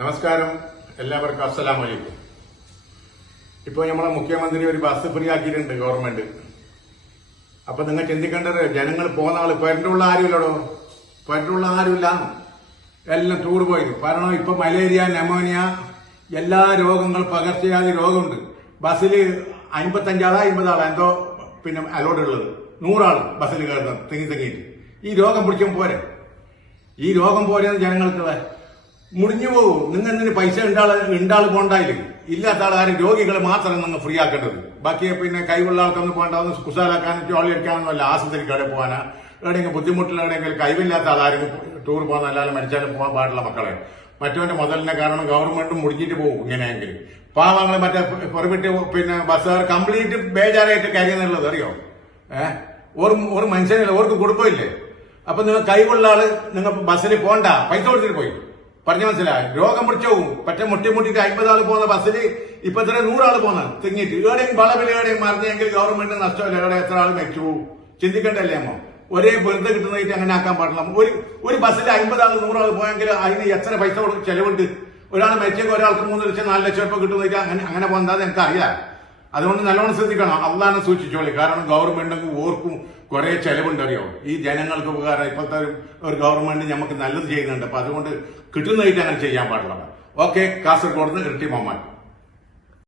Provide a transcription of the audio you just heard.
നമസ്കാരം, എല്ലാവർക്കും അസ്സലാമു അലൈക്കും. ഇപ്പോൾ നമ്മളെ മുഖ്യമന്ത്രി ഒരു ബസ് ഫ്രീ ആക്കിയിട്ടുണ്ട് ഗവൺമെന്റ്. അപ്പൊ നിങ്ങൾ ചിന്തിക്കേണ്ടത്, ജനങ്ങൾ പോകുന്ന ആള് പെരണ്ടുള്ള ആരുമില്ലടോ, പെരണ്ടുള്ള ആരുമില്ല, എല്ലാം ടൂർ പോയി. കാരണം ഇപ്പൊ മലേറിയ, ന്യൂമോണിയ, എല്ലാ രോഗങ്ങൾ, പകർച്ചവ്യാധി രോഗമുണ്ട്. ബസ്സിൽ 55 ആളോ 50 ആളോ എന്തോ പിന്നെ അലോഡ് ഉള്ളത്, 100 ആള് ബസ്സിൽ കയറുന്നത് തെങ്ങിയിട്ട്. ഈ രോഗം പിടിക്കാൻ പോരെ, ഈ രോഗം പോരെന്ന് ജനങ്ങൾക്കുള്ള മുടിഞ്ഞു പോകും. നിങ്ങൾ എന്തിന് പൈസ ഉണ്ടാള് പോണ്ടായില്ലേ? ഇല്ലാത്ത ആൾക്കാരും രോഗികളെ മാത്രം നിങ്ങൾ ഫ്രീ ആക്കേണ്ടത്. ബാക്കി പിന്നെ കൈവുള്ള ആൾക്കൊന്നും പോകണ്ടാവുന്ന കുസാലാക്കാനും ജോളി അടിക്കാനൊന്നുമല്ല, ആശുപത്രിക്ക് അവിടെ പോകാനാ. എവിടെയെങ്കിലും ബുദ്ധിമുട്ടുള്ള എവിടെയെങ്കിലും കഴിവില്ലാത്ത ആളാരും ടൂർ പോകുന്ന അല്ലാതെ മരിച്ചാലും പോകാൻ പാടുള്ള മക്കളെ. മറ്റവന്റെ മുതലിനെ കാരണം ഗവൺമെന്റും മുടിഞ്ഞിട്ട് പോകും. ഇങ്ങനെയെങ്കിൽ പാവങ്ങളെ മറ്റേ പുറവിട്ട് പിന്നെ ബസ്സുകാർ കംപ്ലീറ്റ് ബേജാറായിട്ട് കയറിയെന്നുള്ളത് അറിയോ? ഒരു മനുഷ്യനില്ല, ഓർക്ക് കുടുംബമില്ലേ? അപ്പൊ നിങ്ങൾ കൈവുള്ള ആള് നിങ്ങൾ ബസ്സിൽ പോണ്ട, പൈസ കൊടുത്തിട്ട് പോയി. പറഞ്ഞു മനസ്സിലായി? രോഗം പിടിച്ചോവും. പറ്റ മുട്ടിമുട്ടിട്ട് 50 ആള് പോകുന്ന ബസ്സിൽ ഇപ്പൊ എത്ര 100 ആള് പോകുന്നത് തിങ്ങിട്ട്. എവിടെയും വളവിൽ എവിടെയും മറിഞ്ഞെങ്കിൽ ഗവൺമെന്റ് നഷ്ടമല്ല. എവിടെ എത്ര ആള് മരിച്ചു പോകും? ചിന്തിക്കണ്ടല്ലേ അമ്മ? ഒരേ വെറുതെ കിട്ടുന്നതായിട്ട് അങ്ങനെ ആക്കാൻ പാടില്ല. ഒരു ബസ്സിൽ 50 ആള് 100 ആള് പോയെങ്കിൽ അതിന് എത്ര പൈസ ചെലവുണ്ട്? ഒരാൾ മരിച്ചെങ്കിൽ ഒരാൾക്ക് 3 ലക്ഷം 4 ലക്ഷം രൂപ കിട്ടുന്നതായിട്ട് അങ്ങനെ പോകുന്നത് എനിക്കറിയാം. അതുകൊണ്ട് നല്ലോണം ശ്രദ്ധിക്കണം, അള്ളാനെ സൂക്ഷിച്ചോളി. കാരണം ഗവൺമെന്റ് ഓർക്കും കുറെ ചെലവുണ്ട് അറിയോ? ഈ ജനങ്ങൾക്ക് ഉപകാരം. ഇപ്പോഴത്തെ ഒരു ഗവൺമെന്റ് നമുക്ക് നല്ലത് ചെയ്യുന്നുണ്ട്. അപ്പൊ അതുകൊണ്ട് കിട്ടുന്നതായിട്ട് അങ്ങനെ ചെയ്യാൻ പാടില്ല. ഓക്കെ, കാസർഗോഡ് നിന്ന് ഇരട്ടി മുഹമ്മദ്.